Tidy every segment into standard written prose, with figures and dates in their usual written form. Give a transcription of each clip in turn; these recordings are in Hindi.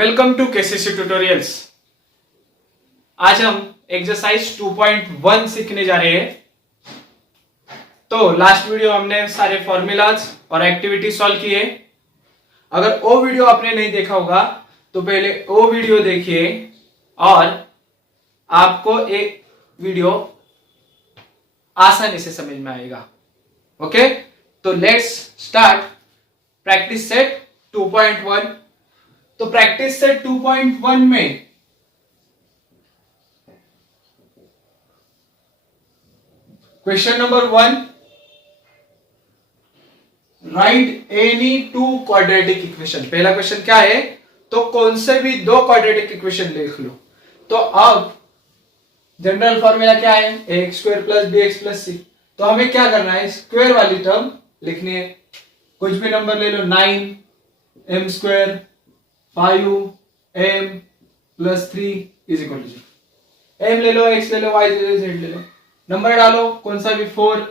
Welcome to KCC tutorials. आज हम एक्सरसाइज 2.1 सीखने जा रहे हैं। तो लास्ट वीडियो हमने सारे फॉर्मूलाज और एक्टिविटी सॉल्व किए। अगर वो वीडियो आपने नहीं देखा होगा तो पहले वो वीडियो देखिए और आपको एक वीडियो आसानी से समझ में आएगा। ओके, तो लेट्स स्टार्ट प्रैक्टिस सेट 2.1। तो प्रैक्टिस सेट 2.1 में question number 1, right any two quadratic equation. पहला क्वेश्चन क्या है, तो कौन से भी दो क्वाड्रेटिक इक्वेशन लिख लो। तो अब जनरल फॉर्मूला क्या है, A square plus B x plus C. तो हमें क्या करना है, स्क्वायर वाली टर्म लिखनी है। कुछ भी नंबर ले लो, 9 M square 5 M plus 3 is equal to M ले लो, एक्स ले लो, वाई ले लो, जेड ले लो। नंबर डालो कौन सा भी 4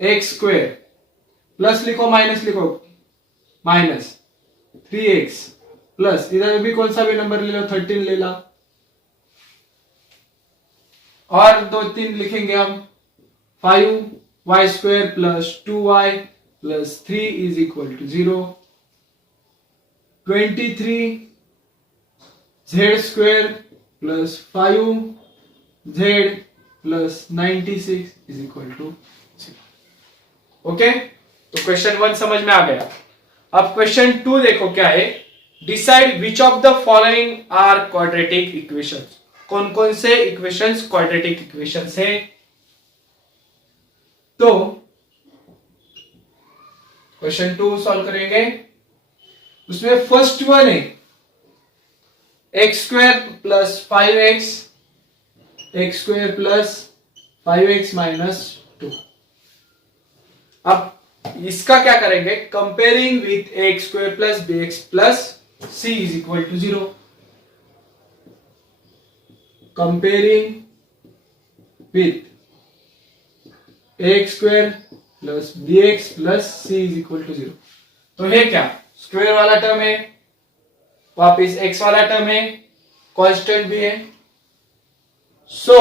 एक्स स्क्वायर प्लस लिखो माइनस लिखो माइनस 3x प्लस इधर भी कौन सा भी नंबर ले लो 13 ले ला और 2 3 लिखेंगे हम 5y square plus 2y plus 3 is equal to 0। 23 z square plus 5z plus 96 is equal to 0। Okay, तो क्वेश्चन 1 समझ में आ गया। अब क्वेश्चन 2 देखो क्या है, decide which of the following are quadratic equations. कौन कौन से इक्वेशंस क्वाड्रेटिक इक्वेशंस है। तो क्वेश्चन 2 सॉल्व करेंगे। उसमें फर्स्ट वन है X square plus 5x X square plus 5x minus 2। अब इसका क्या करेंगे, comparing with x square plus B x plus C is equal to 0। Comparing with x square plus B x plus C is equal to 0। तो है क्या, स्क्वायर वाला टर्म है, वापिस एक्स वाला टर्म है, कांस्टेंट भी है। सो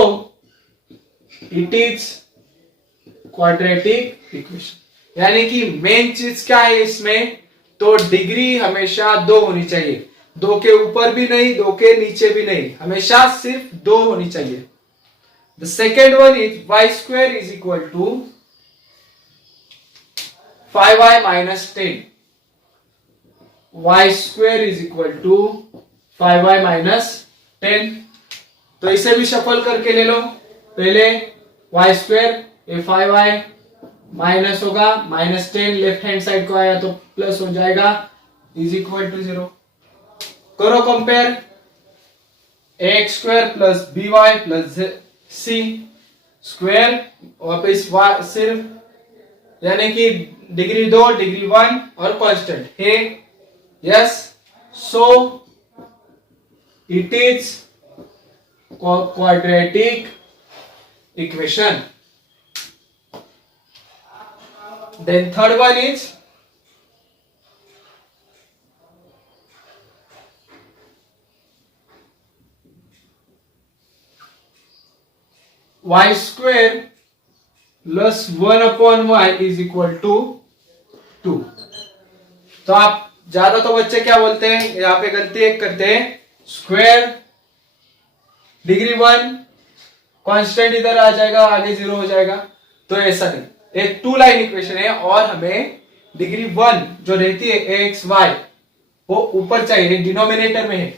इट इज क्वाड्रेटिक इक्वेशन। यानी कि मेन चीज क्या है इसमें, तो डिग्री हमेशा 2 होनी चाहिए। 2 के ऊपर भी नहीं, 2 के नीचे भी नहीं, हमेशा सिर्फ 2 होनी चाहिए। The second one is y square is equal to 5y minus 10। y square is equal to 5y minus 10। तो इसे भी शफल करके ले लो। पहले y स्क्वायर ये 5y माइनस होगा माइनस 10, लेफ्ट हैंड साइड को आया तो प्लस हो जाएगा इज इक्वल टू 0। करो compare, X square plus B Y plus C square वापिस सिर्फ यानी कि डिग्री 2 डिग्री 1 और कांस्टेंट है। Yes, so it is quadratic equation. Then third one is y square plus 1 upon y is equal to 2। तो आप ज्यादा तो बच्चे क्या बोलते हैं, यहाँ पे गलती एक करते हैं, स्क्वायर डिग्री 1 कांस्टेंट इधर आ जाएगा, आगे 0 हो जाएगा। तो ऐसा नहीं, एक 2 लाइन इक्वेशन है और हमें डिग्री 1 जो रहती है एक्स वाई वो ऊपर चाहिए, डिनोमिनेटर में है।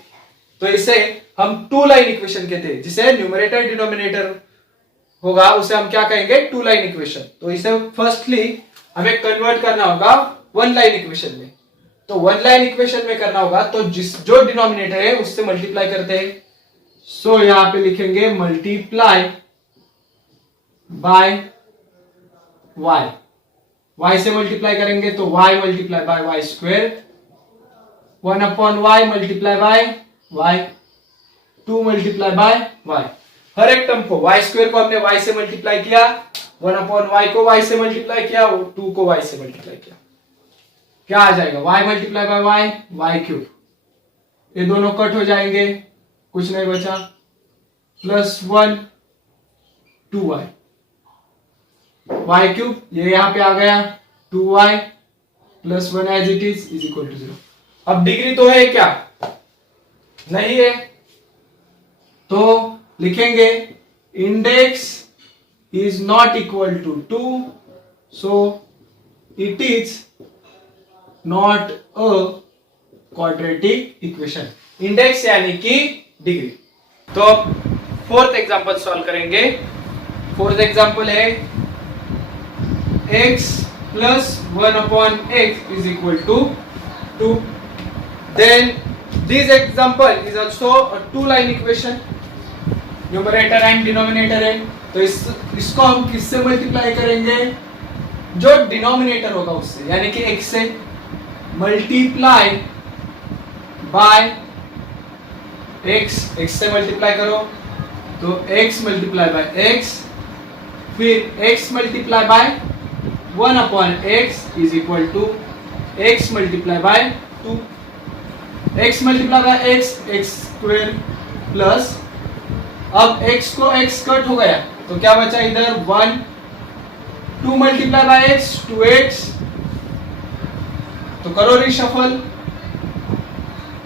तो इसे हम 2 लाइन इक्वेशन कहते हैं, जिसे न्यूमरेटर डिनोमिनेटर होगा उसे हम क्या कहेंगे, 2 लाइन इक्वेशन। तो इसे फर्स्टली हमें कन्वर्ट करना होगा 1 लाइन इक्वेशन में। तो 1 लाइन इक्वेशन में करना होगा तो जो डिनोमिनेटर है उससे मल्टीप्लाई करते हैं। सो यहां पे लिखेंगे मल्टीप्लाई बाय y। y से मल्टीप्लाई करेंगे तो y multiply by y square, 1 upon y multiply by y, 2 multiply bye y। हर एक टर्म को y स्क्वायर को हमने y से मल्टीप्लाई किया, 1 अपॉन y को y से मल्टीप्लाई किया, 2 को y से मल्टीप्लाई किया। क्या आ जाएगा, y multiply by y, y cube. ये दोनों कट हो जाएंगे, कुछ नहीं बचा, +1 2y, y क्यूब ये यहां पे आ गया 2y +1 as it is equal to 0। अब डिग्री तो है क्या? नहीं है, तो लिखेंगे index is not equal to 2, so it is not a quadratic equation. Index यानी कि डिग्री। तो फोर्थ एग्जांपल सॉल्व करेंगे। फोर्थ एग्जांपल है x plus 1 upon x is equal to 2. Then this example is also a two line equation, numerator and denominator है, तो इसको हम किससे मल्टीप्लाई करेंगे? जो डिनोमिनेटर होगा उससे, यानी कि x से मल्टीप्लाई बाय x से मल्टीप्लाई करो तो x मल्टीप्लाई बाय x, फिर x multiply by 1 upon x is equal to x multiply by 2, x multiply by x square plus, अब x को x कट हो गया तो क्या बचा इधर 1, 2 मल्टीप्लाई बाय x 2x, तो करो रिशफल,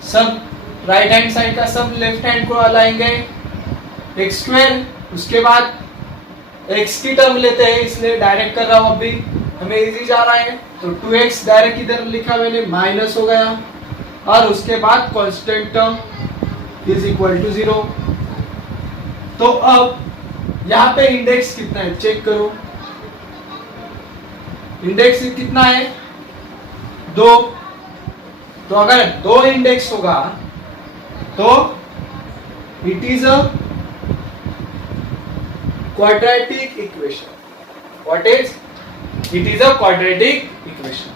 सब राइट हैंड साइड का सब लेफ्ट हैंड को लाएंगे, x स्क्वायर, उसके बाद x की टर्म लेते हैं इसलिए डायरेक्ट कर रहा हूं, अभी हमें इजी जा रहा है, तो 2x डायरेक्ट इधर लिखा मैंने, माइनस हो गया, और उसके बाद constant term is equal to 0। तो अब यहां पे इंडेक्स कितना है चेक करो, इंडेक्स कितना है 2, तो अगर 2 इंडेक्स होगा तो it is a quadratic equation. What is it? Is a quadratic equation.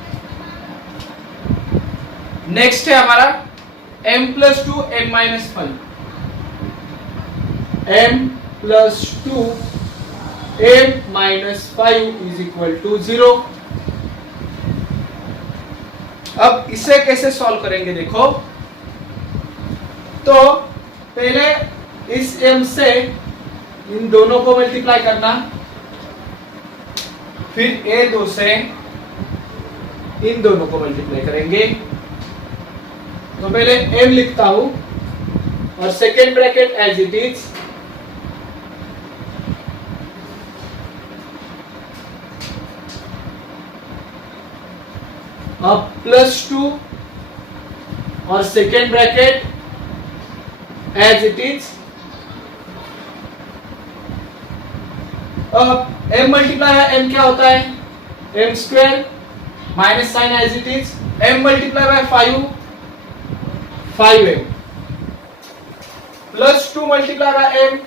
Next है हमारा m+2 m-5, m+2 m-5 is equal to 0। अब इसे कैसे सॉल्व करेंगे देखो, तो पहले इस m से इन दोनों को मल्टीप्लाई करना, फिर a2 से इन दोनों को मल्टीप्लाई करेंगे, तो पहले m लिखता हूं और second bracket as it is, अब +2 और second bracket as it is, अब m मल्टीप्लाई बाय m क्या होता है? m square minus sign as it is, m multiply by 5m, +2 multiply by m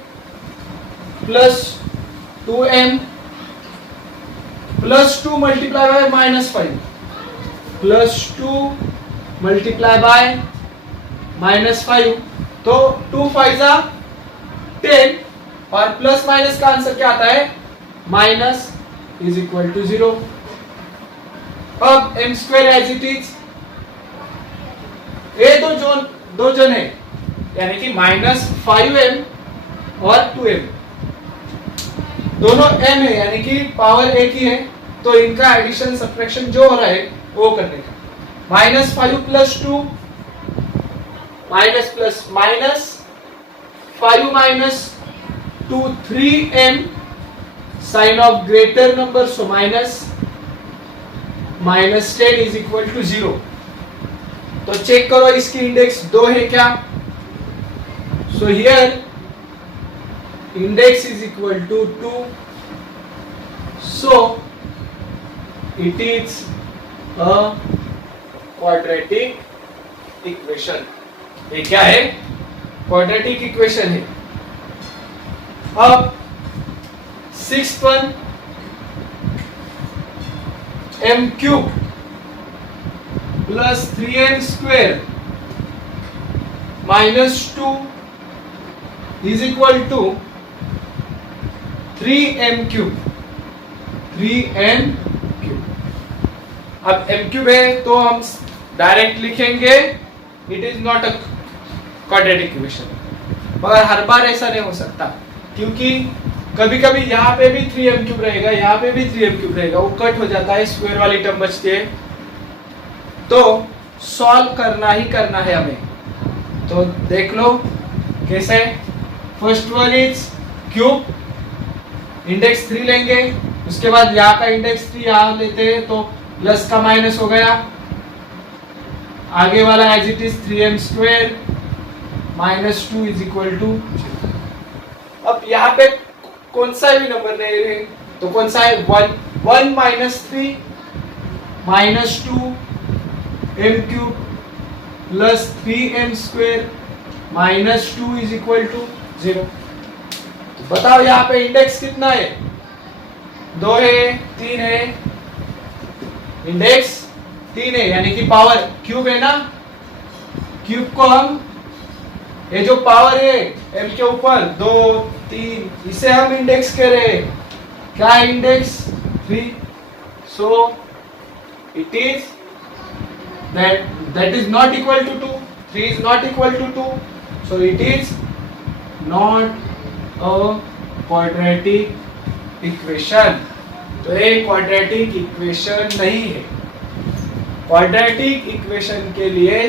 +2m, +2 multiply by -5 +2 multiply by -5, तो 2 5 10, और प्लस माइनस का आंसर क्या आता है? Minus is equal to 0। अब m square as it is, ये दो जन है, यानी कि -5m और 2m, दोनों m है यानी कि पावर एक ही है, तो इनका एडिशन सब्ट्रैक्शन जो हो रहा है वो करने का, -5 + 2 minus plus minus 5 - 2 3m, sign of greater number, so -10 is equal to 0। तो चेक करो इसकी इंडेक्स 2 है क्या? So here index is equal to 2, so it is a quadratic equation. ये क्या है? क्वाड्रेटिक इक्वेशन है। अब 6th one, m³ plus 3m² -2 is equal to 3m³। अब m³ है तो हम डायरेक्ट लिखेंगे it is not a quadratic equation. मगर हर बार ऐसा नहीं हो सकता, क्योंकि कभी कभी यहाँ पे भी 3m³ रहेगा, यहाँ पे भी 3m³ रहेगा, वो कट हो जाता है, स्क्वायर वाली टर्म बचती है। तो सॉल्व करना ही करना है हमें। तो देख लो कैसे। First one is cube, index 3 लेंगे, उसके बाद यहाँ का इंडेक्स 3 यहाँ लेते हैं तो प्लस का माइनस हो गया, आगे वाला as it is 3m² -2 is equal to. अब यहाँ पे कौन सा भी नंबर नहीं है तो कौन सा है 1 -3 -2 m³ plus 3m² -2 is equal to 0। तो बताओ यहाँ पे इंडेक्स कितना है, 2 है 3 है, इंडेक्स 3 है यानी कि पावर क्यूब है ना, क्यूब को हम ये जो पावर है m के ऊपर 2 3 इसे हम इंडेक्स कह रहे हैं, क्या index 3। So it is that is not equal to 2, 3 is not equal to 2, so it is not a quadratic equation। तो ये quadratic equation नहीं है। quadratic equation के लिए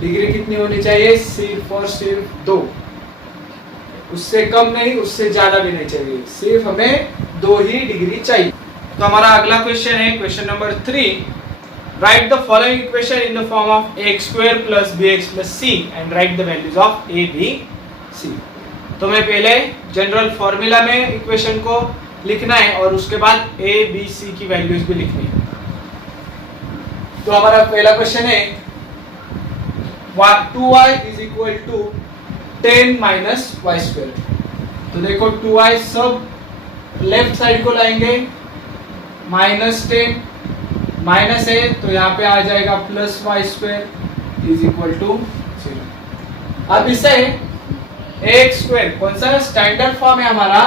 डिग्री कितनी होनी चाहिए, सिर्फ और सिर्फ 2, उससे कम नहीं उससे ज्यादा भी नहीं चाहिए, सिर्फ हमें 2 ही डिग्री चाहिए। तो हमारा अगला क्वेश्चन है question number 3, right the following equation in the form of ax² plus bx plus c and right the values of a b c। तो मैं पहले जनरल फॉर्मूला में इक्वेशन को लिखना है और उसके बाद a b c की वैल्यूज भी लिखनी है। तो हमारा पहला क्वेश्चन है 2y is equal to 10 minus y²। तो देखो 2y सब लेफ्ट साइड को लाएंगे, -10 माइनस है तो यहाँ पे आ जाएगा plus y² is equal to 0। अब इसे ax² कौन सा स्टैंडर्ड फॉर्म है हमारा,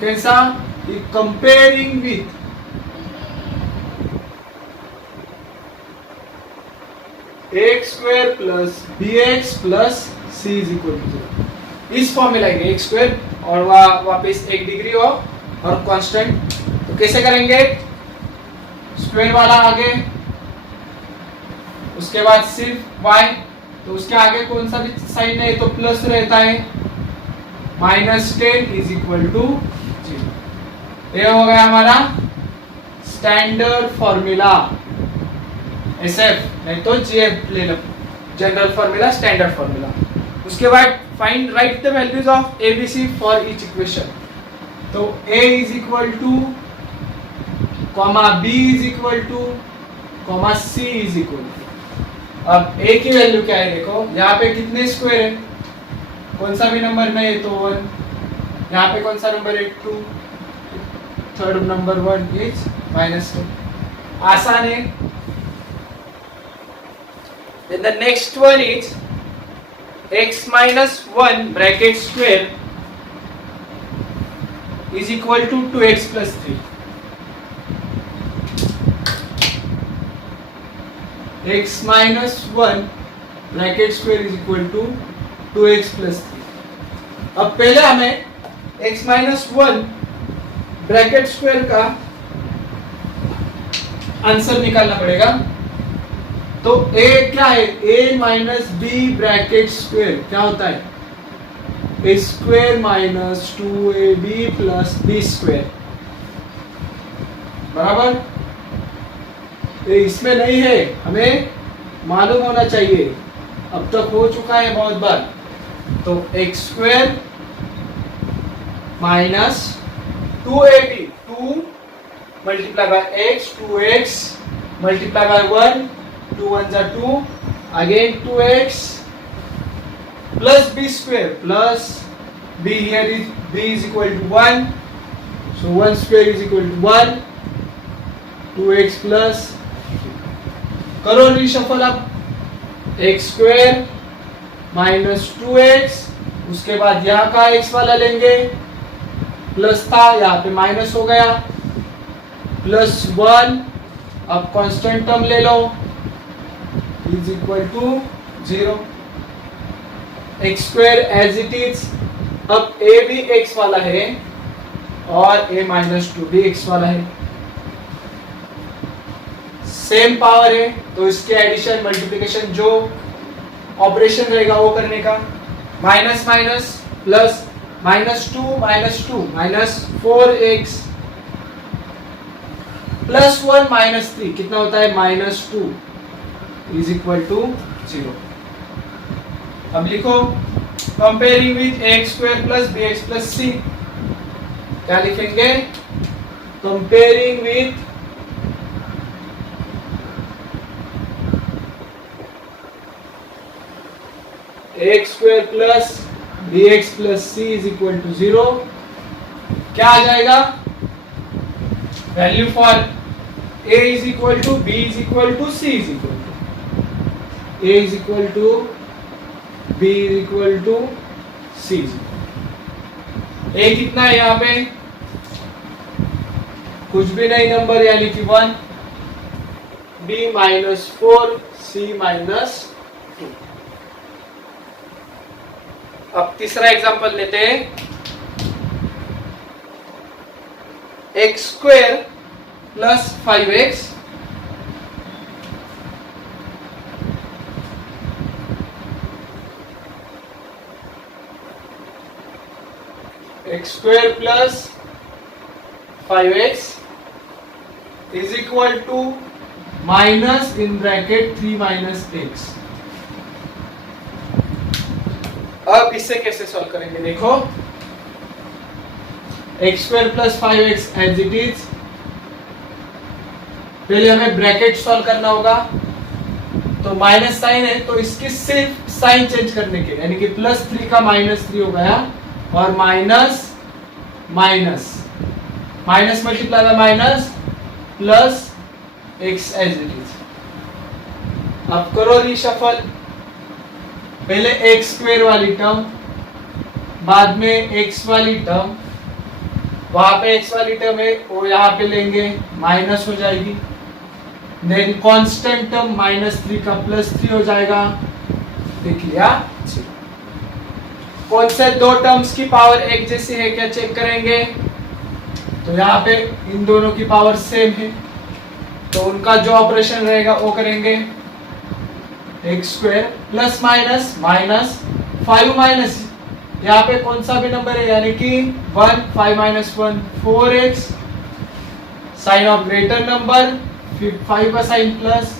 कैसा, comparing with ax² plus bx plus c is equal to 0। इस फॉर्म में लाएंगे x² और वापस 1 डिग्री और कांस्टेंट। तो कैसे करेंगे, स्क्वायर वाला आगे, उसके बाद सिर्फ y, तो उसके आगे कौन सा भी साइन है तो प्लस रहता है, -10 इज इक्वल टू 0। ये हो गया हमारा स्टैंडर्ड फॉर्मूला, SF नहीं तो GF ले लो, जनरल फॉर्मूला स्टैंडर्ड फॉर्मूला। उसके बाद find right the values of ABC for each equation. तो A is equal to comma B is equal to comma C is equal to. अब A की वैल्यू क्या है, देखो यहाँ पे कितने स्क्वायर है, कौन सा भी नंबर में है तो 1, यहाँ पे कौन सा नंबर है 2, थर्ड नंबर 1 इज -2, आसान है। Then the next one is x minus 1 bracket square is equal to 2x plus 3। x minus 1 bracket square is equal to 2x plus 3। अब पहले हमें x minus 1 ब्रैकेट स्क्वायर का आंसर निकालना पड़ेगा। तो a क्या है, a minus B bracket square क्या होता है, a square minus 2ab plus b square बराबर। ये इसमें नहीं है, हमें मालूम होना चाहिए, अब तक हो चुका है बहुत बार। तो x square minus 2ab, 2 multiply by x, 2x multiply by 1, 2 1 are 2, again 2x plus b square plus b, here is b is equal to 1, so 1 square is equal to 1, 2x plus, करो रीशफल अब, x स्क्वायर माइनस 2x, उसके बाद यहाँ का x वाला लेंगे, प्लस था यहाँ पे माइनस हो गया, प्लस 1, अब कांस्टेंट टर्म ले लो is equal to 0। X square as it is. अब ए भी एक्स वाला है और a माइनस टू भी एक्स वाला है, सेम पावर है, तो इसके एडिशन मल्टीप्लिकेशन जो ऑपरेशन रहेगा वो करने का। Minus minus plus, minus two minus 4x plus 1 minus 3 कितना होता है माइनस 2 इज इक्वल टू 0। अब लिखो comparing with x square plus B x plus C, क्या लिखेंगे? Comparing with x square plus B x plus C is equal to 0। क्या आ जाएगा? Value for a is equal to b is equal to c is equal to a is equal to b is equal to c। a कितना है यहाँ पे? कुछ भी नहीं नंबर, यानी कि 1, b माइनस 4, c माइनस 2। अब तीसरा एग्जांपल लेते हैं। X square plus 5x X square plus 5x is equal to minus in bracket 3 minus x। अब इससे कैसे सॉल्व करेंगे? देखो X square plus 5x as it is, पहले हमें ब्रैकेट सॉल्व करना होगा। तो माइनस साइन है तो इसकी सिर्फ साइन चेंज करने के, यानी कि प्लस 3 का माइनस 3 हो गया और minus minus minus multiply by minus plus x as it is. अब करो रीशफल, पहले एक्स स्क्वायर वाली टर्म, बाद में एक्स वाली टर्म, वहां पे एक्स वाली टर्म है वो यहाँ पे लेंगे, माइनस हो जाएगी। देन कांस्टेंट टर्म माइनस 3 का प्लस 3 हो जाएगा। देख लिया? कौन से दो टर्म्स की पावर एक जैसी है क्या चेक करेंगे? तो यहाँ पे इन दोनों की पावर सेम है, तो उनका जो ऑपरेशन रहेगा वो करेंगे। X square plus minus minus 5 minus, यहाँ पे कौन सा भी नंबर है, यानी कि 1, 5 minus 1 4x, sign of greater number, 5 का sign plus,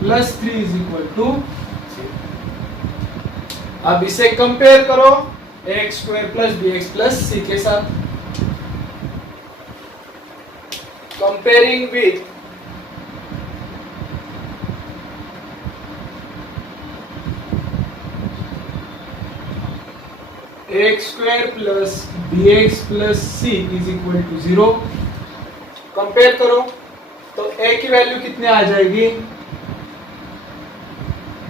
plus 3 is equal to 0। अब इसे कंपेयर करो X square plus B x plus C के साथ। Comparing with x square plus B x plus C is equal to 0। Compare करो तो a की वैल्यू कितनी आ जाएगी,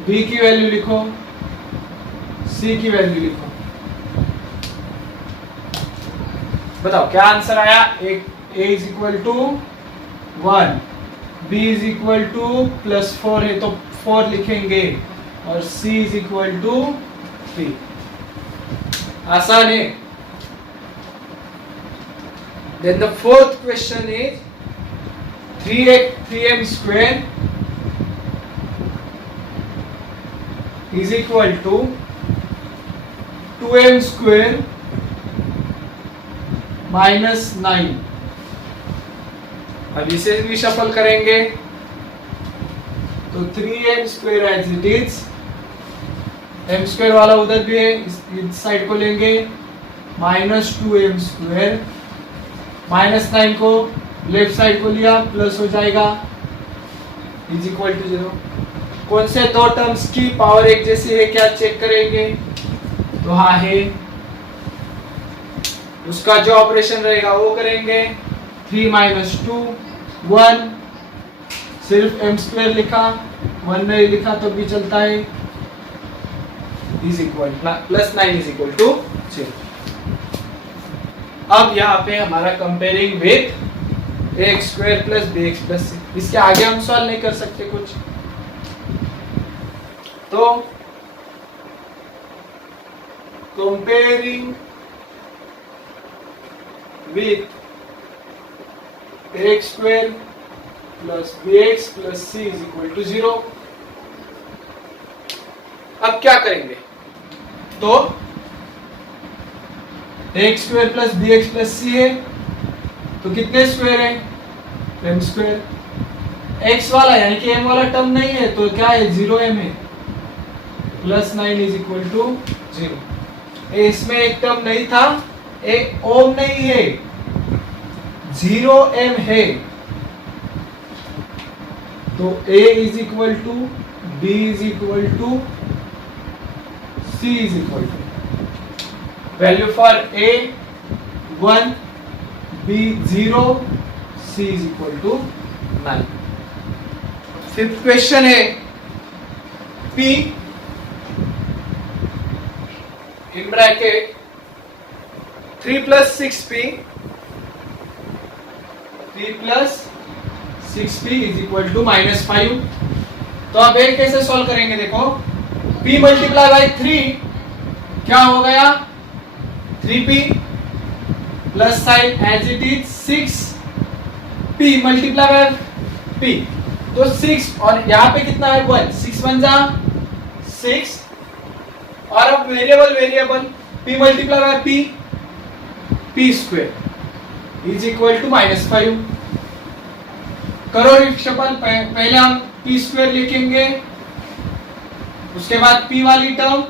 b की वैल्यू लिखो, c की वैल्यू लिखो। बताओ क्या आंसर आया? a is equal to 1, b is equal to plus 4 है तो 4 लिखेंगे और c इज इक्वल टू 3। आसान है। Then the fourth question is 3m square is equal to 2m square minus 9। अब इसे भी शफल करेंगे तो 3m square as it is, m square वाला उधर भी है, इस साइड को लेंगे, माइनस 2m स्क्वायर, माइनस 9 को लेफ्ट साइड को लिया, प्लस हो जाएगा, इज इक्वल टू 0। कौन से दो टर्म्स की पावर एक जैसी है क्या चेक करेंगे? तो हाँ है, उसका जो ऑपरेशन रहेगा वो करेंगे। 3 माइनस 2 1, सिर्फ m स्क्वायर लिखा, 1 नहीं लिखा तो भी चलता है, is equal plus 9 is equal to 0। अब यहाँ पे हमारा comparing with x square plus B x plus C, इसके आगे हम सॉल्व नहीं कर सकते कुछ। तो comparing with x square plus B x plus C is equal to 0। अब क्या करेंगे, तो X square plus B x plus C है, तो कितने स्क्वायर है, एम स्क्वायर। एक्स वाला यानी कि एम वाला टर्म नहीं है तो क्या है, 0m है, प्लस 9 इज इक्वल टू 0। इसमें एक टर्म नहीं था, एक ओम नहीं है, 0m है, तो a is equal to b is equal to c is equal to value for a 1, b 0, c is equal to 9। Fifth question है p in bracket 3 plus 6p 3 plus 6p is equal to -5। तो अब एक कैसे सॉल्व करेंगे, देखो p मल्टीप्लाई बाई 3 क्या हो गया, 3p plus sign as it is 6p multiply by p, तो 6 और यहाँ पे कितना है 1, 6 1 जा 6, और अब variable p multiply by p square is equal to -5। करो विक्षेपण, पहले हम p स्क्वायर लिखेंगे, उसके बाद p वाली टर्म,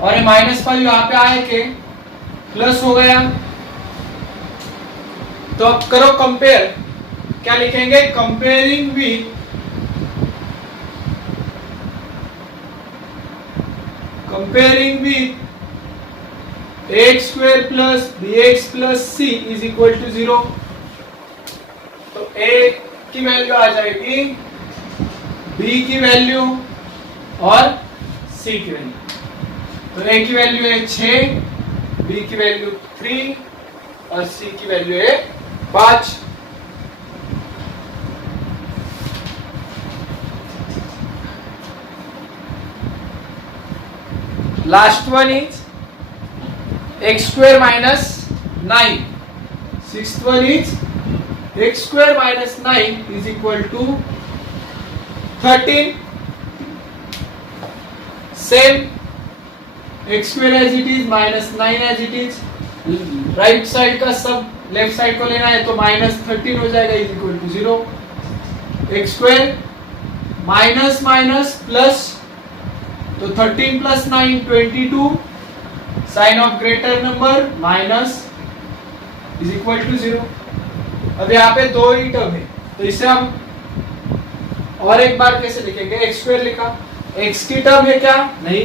और ये -5 यहाँ पे आए के प्लस हो गया। तो अब करो कंपेयर, क्या लिखेंगे, comparing with x square plus B x plus C is equal to 0। तो a की वैल्यू आ जाएगी, b की वैल्यू और c की वैल्यू। तो a की वैल्यू है 6, b की वैल्यू 3 और c की वैल्यू है 5। Last one is x square minus 9. Sixth one is x square minus 9 is equal to 13. Same, x square as it is minus 9 as it is. Right side का सब लेफ्ट साइड को लेना है तो -13 हो जाएगा is equal to 0। x square minus minus plus, तो 13 plus 9 22, sign of greater number minus is equal to 0। अब यहाँ पे दो ही टर्म है तो इसे हम और एक बार कैसे लिखेंगे, एक्स स्क्वायर लिखा, एक्स की टर्म है क्या, नहीं,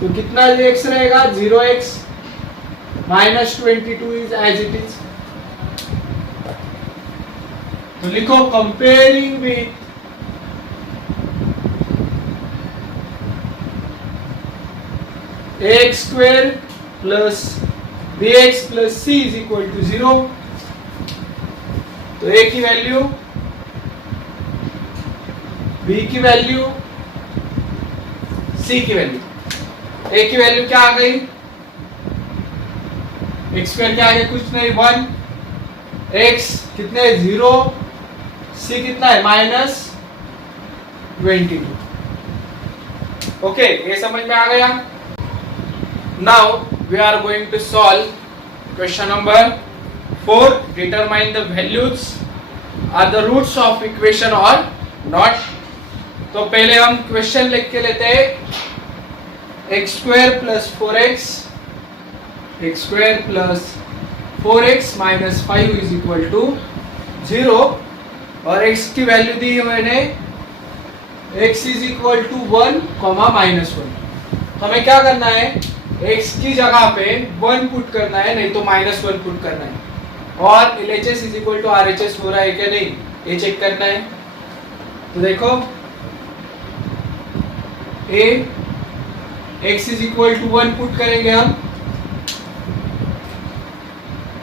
तो कितना एक्स रहेगा, 0x minus 22 is as it is. तो लिखो comparing with x square plus B x plus C is equal to 0। तो ए की वैल्यू, बी की वैल्यू, सी की वैल्यू। ए की वैल्यू क्या आ गई, एक्स स्क्वायर क्या आ गया, कुछ नहीं 1, एक्स कितने 0, सी कितना है -22। ओके, ये समझ में आ गया। Now we are going to solve question number 4. Determine the values, are the roots of equation or not. तो पहले हम क्वेश्चन लिख के लेते हैं, x square plus 4x, x square plus 4x minus 5 is equal to 0, और x की वैल्यू दी है मैंने, x is equal to 1, -1। तो हमें क्या करना है, x की जगह पे 1 पुट करना है, नहीं तो -1 पुट करना है, और LHS is equal to RHS हो रहा है क्या नहीं, ये चेक करना है। तो देखो a x is equal to 1 put करेंगे हम,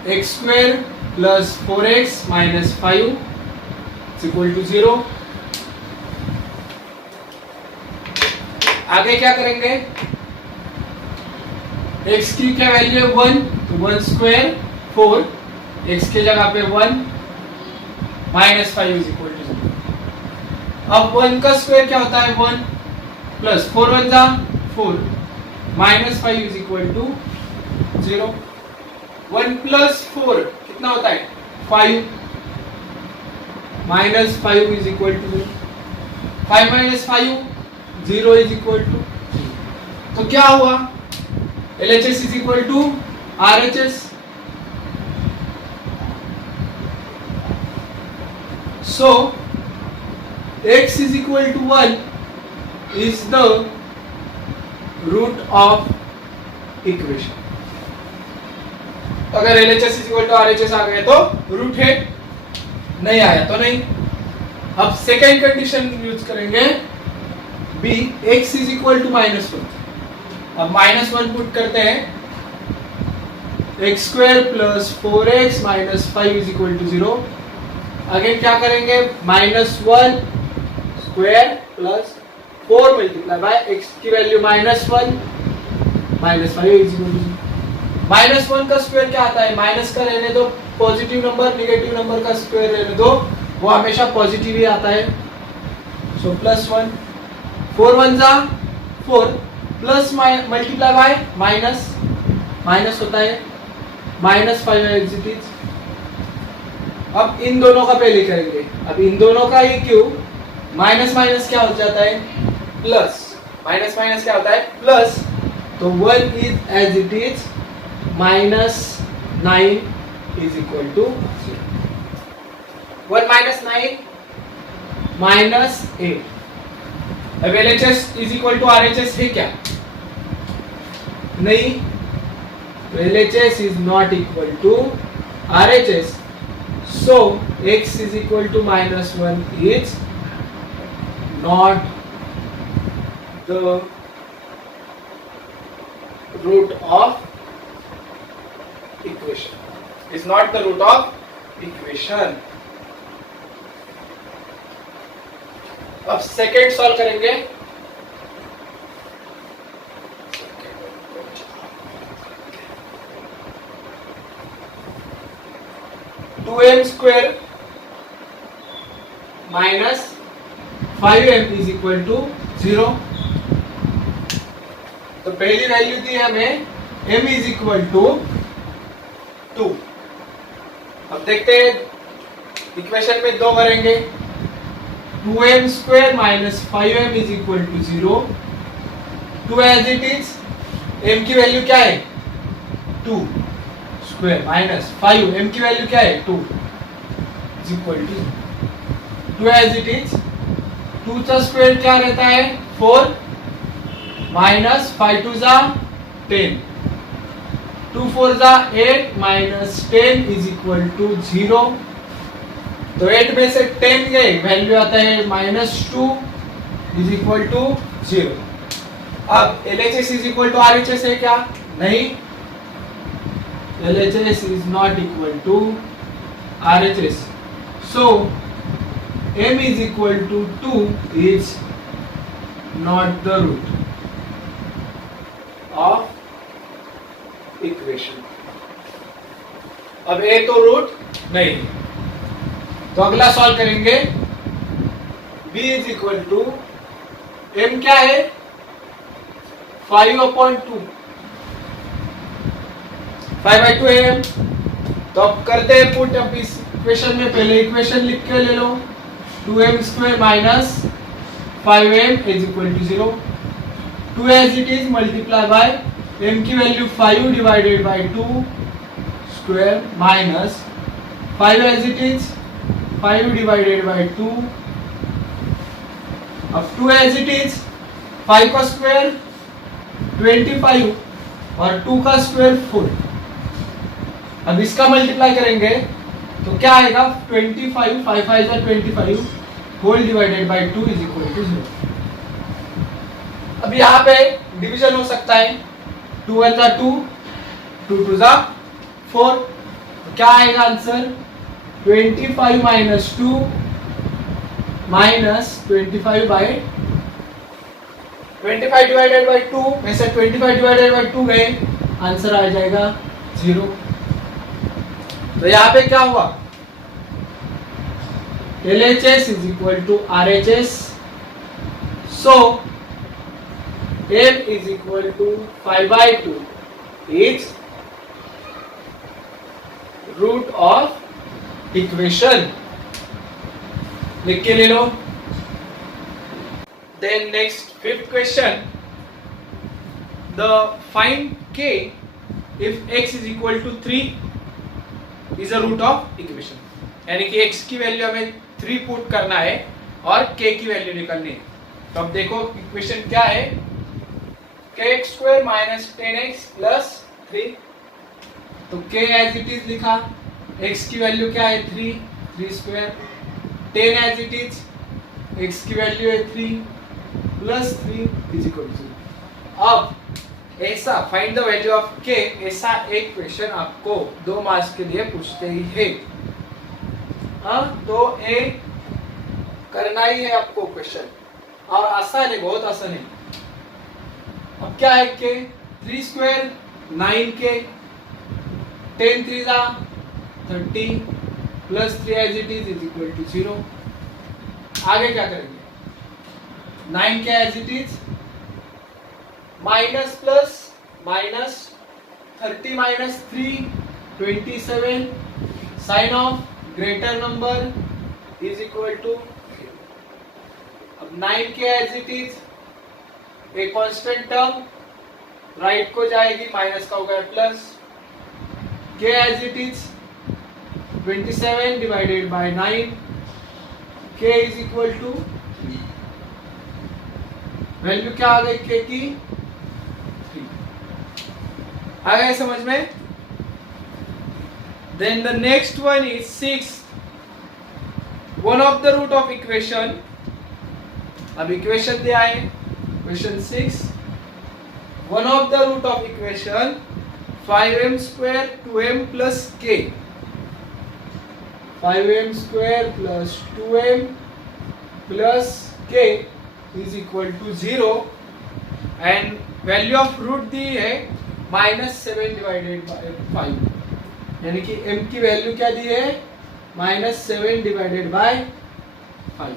x square plus 4x minus 5 is equal to 0। आगे क्या करेंगे, एक्स की क्या वैल्यू है 1, तो 1 स्क्वायर 4, एक्स की जगह पे 1 माइनस 5 इज इक्वल टू 0। अब 1 का स्क्वायर क्या होता है 1 प्लस 4 1 जा 4 minus 5 is equal to 0। 1 plus 4 कितना होता है 5 minus 5 is equal to 0। 5 minus 5 0 is equal to, तो क्या हुआ LHS is equal to RHS। So x is equal to 1 is the root of equation. अगर LHS is equal to RHS आ गए तो रूट है, नहीं आया तो नहीं। अब सेकेंड कंडीशन यूज करेंगे b, x is equal to -1। अब -1 पुट करते हैं, x square plus 4x minus 5 is equal to 0। Again क्या करेंगे -1 square plus 4 multiply by x की value -1 minus 5 is equal to 1 का स्क्वायर क्या आता है, माइनस का रहने दो, पॉजिटिव नंबर निगेटिव नंबर का स्क्वायर रहने दो, वो हमेशा पॉजिटिव ही आता है। सो +1 4 1 जा 4 प्लस मल्टीप्लाई बाय माइनस होता है -5 एक्स इट इज। अब इन दोनों का पहले करेंगे, अब इन दोनों का ही क्यों, माइनस माइनस क्या हो जाता है प्लस, माइनस माइनस क्या होता है प्लस, तो 1 is as it is -9 is equal to 1 -9 -8। अब LHS is equal to RHS है क्या, नहीं, LHS is not equal to RHS, so x is equal to -1 is not the root of equation, is not the root of equation। अब सेकेंड सॉल्व करेंगे, two m square minus 5m is equal to 0। तो पहली वैल्यू दी हमें m इज इक्वल टू 2। अब देखते हैं इक्वेशन में दो करेंगे, 2m square minus 5m is equal to 0। 2 as it is, m की वैल्यू क्या है 2 स्क्वायर माइनस 5, m की वैल्यू क्या है 2 is equal to 2 as it is. 2 का स्क्वायर क्या रहता है 4 माइनस 5 2 जा 10, 2 4 जा 8 माइनस 10 इज इक्वल टू 0। तो 8 में से 10 गए, वैल्यू आता है -2 इज इक्वल टू 0। अब LHS is equal to RHS है क्या, नहीं, LHS is not equal to RHS, so m is equal to 2 is not the root of equation। अब a तो रूट नहीं, तो अगला सॉल्व करेंगे, b is equal to m क्या है 5/2, 5/2 है m। तो अब करते हैं पुट, अब इस इक्वेशन में पहले इक्वेशन लिख के ले लो, 2m square minus 5m is equal to 0। 2 as it is multiply by m की value 5 divided by 2 square minus 5 as it is 5 divided by 2। अब 2 एज इट इज 5 का स्क्वायर 25 और 2 का स्क्वायर 4। अब इसका मल्टीप्लाई करेंगे तो क्या आएगा 25 5 5 25 whole divided by 2 is equal to 0। अब यहाँ पे डिवीजन हो सकता है, 2 1 जा 2, 2 2 जा 4, तो क्या आएगा answer 25 minus 2 minus 25 by 25 divided by 2 में से 25 डिवाइडेड बाय 2 गए आंसर आ जाएगा 0। तो यहाँ पे क्या हुआ, LHS is equal to RHS, so M is equal to 5/2 is root of equation. लिख के ले लो। Then next fifth question, the find k if x is equal to 3 is a root of equation, यानी कि x की वैल्यू हमें 3 पुट करना है और k की वैल्यू निकालनी है। तो अब देखो इक्वेशन क्या है, kx square minus 10x plus 3, तो k एज इट इज लिखा, x की वैल्यू क्या है 3 square, 10 as it is, x की वैल्यू है 3 प्लस 3 इज इक्वल टू। अब ऐसा find the value of k, ऐसा एक क्वेश्चन आपको 2 मार्क्स के लिए पूछते ही है। हाँ, तो ए करना ही है आपको क्वेश्चन, और आसान है, बहुत आसान है। अब क्या है k, 3 square 9k, 10 3 30 plus 3 as it is equal to 0। आगे क्या करेंगे, 9 k as it is, minus plus minus 30 minus 3 27, sign of greater number is equal to, अब 9 k as it is, a constant term right को जाएगी, माइनस का हो गया plus, k as it is 27 divided by 9, k is equal to, value क्या आ गई के की 3। आ गए समझ में। Then the next one is 6, one of the root of equation. अब इक्वेशन दिया है, question 6, one of the root of equation 5m square 2m plus k, 5m square plus 2m plus k is equal to 0, and value of root दी है -7 डिवाइडेड बाय 5, यानी कि m की वैल्यू क्या दी है -7 divided by 5।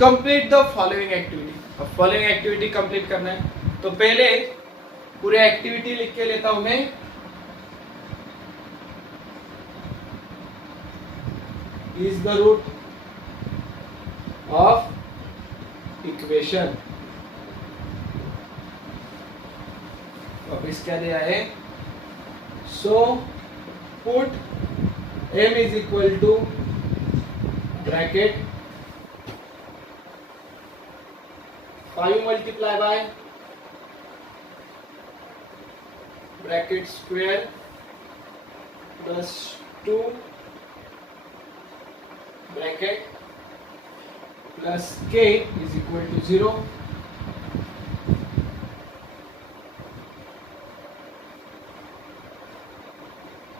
Complete the following activity. अब फॉलोइंग एक्टिविटी कंप्लीट करना है, तो पहले पूरे एक्टिविटी लिख के लेता हूं मैं। Is the root of equation, वापिस क्या दिया है, so put m is equal to bracket 5 multiply by bracket square plus 2 bracket plus k is equal to 0,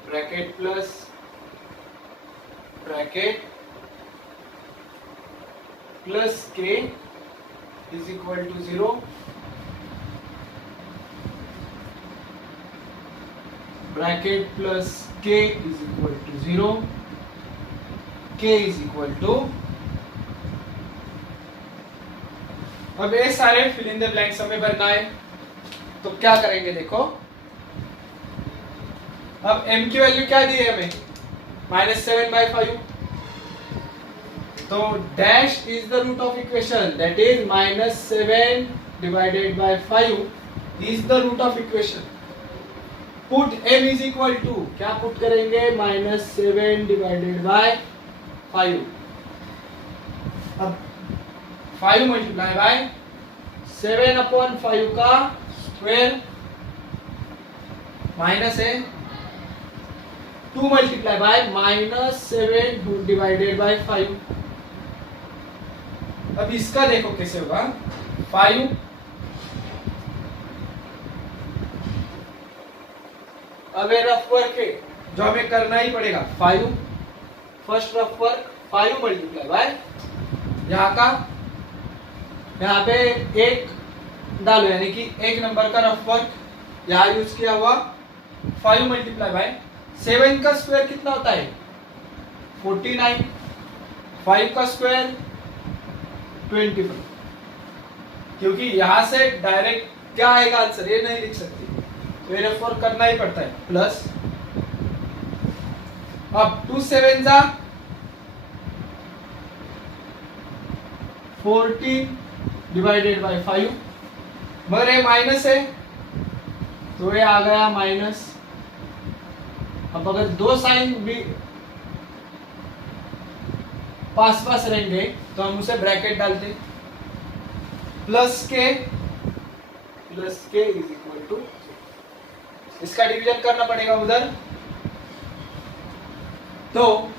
bracket plus bracket plus k is equal to 0, bracket plus k is equal to 0, k is equal to, अब ये सारे फिल इन द ब्लैंक्स हमें भरना है। तो क्या करेंगे देखो, अब m की वैल्यू क्या दी है हमें -7/5, तो dash is the root of equation, that is -7 divided by 5 is the root of equation. Put m is equal to, क्या पुट करेंगे -7 डिवाइडेड बाय 5, अब 5 मल्टीप्लाई बाय 7/5 का स्क्वायर माइनस है 2 मल्टीप्लाई बाय -7 डिवाइडेड बाय 5। अब इसका देखो कैसे होगा, 5 अब रफ वर्क है जो हमें करना ही पड़ेगा, 5 first rough work 5 multiply bye यहाँ का, यहाँ पे एक डालो, यानी कि एक नंबर का रफ वर्क यहाँ यूज किया हुआ 5 मल्टीप्लाई बाय 7 का स्क्वायर कितना होता है 49, 5 का स्क्वायर 25, क्योंकि यहां से डायरेक्ट क्या आएगा आंसर ये नहीं लिख सकते, तो ये रफ वर्क करना ही पड़ता है। प्लस अब 2 7 जा 14 डिवाइडेड बाय 5, मगर ये माइनस है तो ये आ गया माइनस। अब अगर दो साइन भी पास पास रहेंगे तो हम उसे ब्रैकेट डालते, plus k is equal to, इसका डिवीजन करना पड़ेगा उधर, तो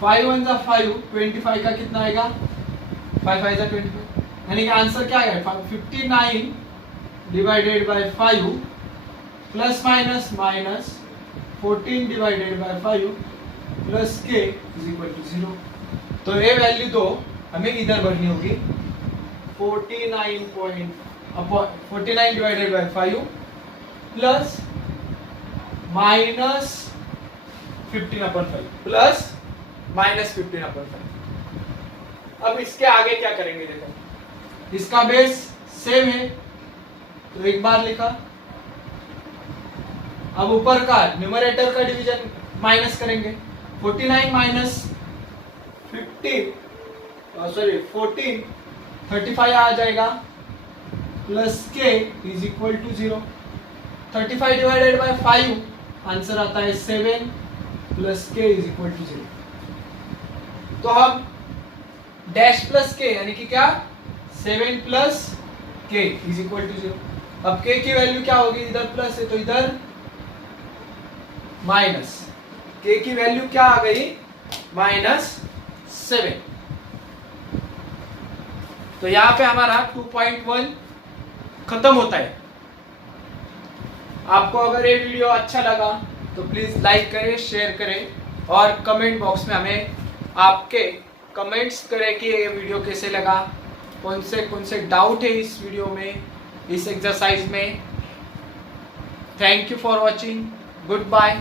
5 1 जा 5, 25 का कितना आएगा 5 5 जा 25, यानी कि आंसर क्या आएगा 59 divided by 5 plus minus minus 14 divided by 5 plus k is equal to 0। तो ये वैल्यू तो हमें इधर भरनी होगी 49 divided by 5 plus minus 15/5 plus minus 15/5। अब इसके आगे क्या करेंगे देखो, इसका बेस सेम है तो एक बार लिखा, अब ऊपर का न्यूमरेटर का डिवीजन माइनस करेंगे, 49 माइनस 14 35 आ जाएगा plus k is equal to 0। 35 divided by 5 answer आता है 7 plus k is equal to 0। तो हम डैश प्लस के यानी कि क्या 7 plus k is equal to 0। अब के की वैल्यू क्या होगी, इधर प्लस है तो इधर माइनस, के की वैल्यू क्या आ गई -7। तो यहां पे हमारा 2.1 खत्म होता है। आपको अगर ये वीडियो अच्छा लगा तो प्लीज लाइक करें, शेयर करें और कमेंट बॉक्स में हमें आपके कमेंट्स करें कि ये वीडियो कैसे लगा, कौन से डाउट है इस वीडियो में, इस एक्सरसाइज में। Thank you for watching, good bye.